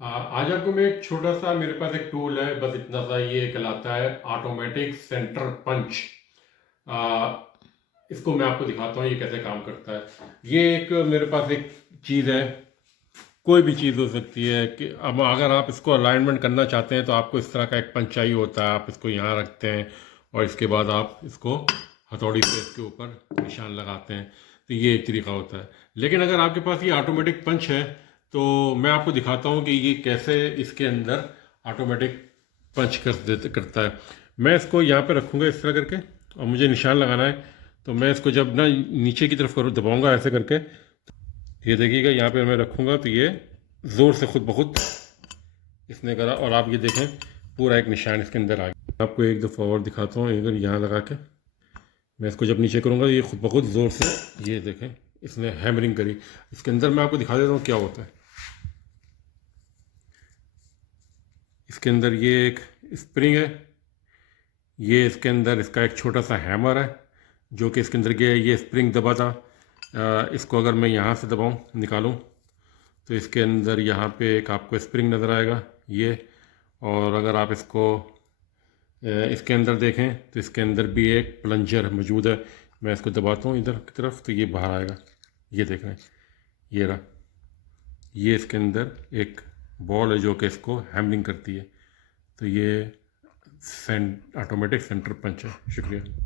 आज आपको मैं एक छोटा सा, मेरे पास एक टूल है, बस इतना सा, ये कहलाता है ऑटोमेटिक सेंटर पंच। इसको मैं आपको दिखाता हूँ ये कैसे काम करता है। ये एक मेरे पास एक चीज़ है, कोई भी चीज़ हो सकती है कि अब अगर आप इसको अलाइनमेंट करना चाहते हैं तो आपको इस तरह का एक पंच चाहिए होता है। आप इसको यहाँ रखते हैं और इसके बाद आप इसको हथौड़ी से इसके ऊपर निशान लगाते हैं, तो ये एक तरीका होता है। लेकिन अगर आपके पास ये ऑटोमेटिक पंच है तो मैं आपको दिखाता हूँ कि ये कैसे इसके अंदर ऑटोमेटिक पंच करता है। मैं इसको यहाँ पे रखूँगा इस तरह करके, और मुझे निशान लगाना है। तो मैं इसको जब ना नीचे की तरफ करूँ, दबाऊँगा ऐसे करके, ये देखिएगा यहाँ पे मैं रखूँगा तो ये ज़ोर से खुद ब खुद इसने करा, और आप ये देखें पूरा एक निशान इसके अंदर आ गया। आपको एक दफ़ा और दिखाता हूँ, इधर यहाँ लगा के मैं इसको जब नीचे करूँगा ये खुद ब खुद ज़ोर से, ये देखें इसने हैमरिंग करी। इसके अंदर मैं आपको दिखा देता हूँ क्या होता है। इसके अंदर ये एक स्प्रिंग है, ये इसके अंदर इसका एक छोटा सा हैमर है जो कि इसके अंदर गया है। ये स्प्रिंग दबा था, इसको अगर मैं यहाँ से दबाऊँ निकालूँ तो इसके अंदर यहाँ पे एक आपको स्प्रिंग नज़र आएगा ये। और अगर आप इसको इसके अंदर देखें तो इसके अंदर भी एक प्लंजर मौजूद है। मैं इसको दबाता हूँ इधर की तरफ तो ये बाहर आएगा, ये देख रहे हैं, ये रहा। ये इसके अंदर एक बॉल है जो कि इसको हैमरिंग करती है। तो ये ऑटोमेटिक सेंटर पंच है। शुक्रिया।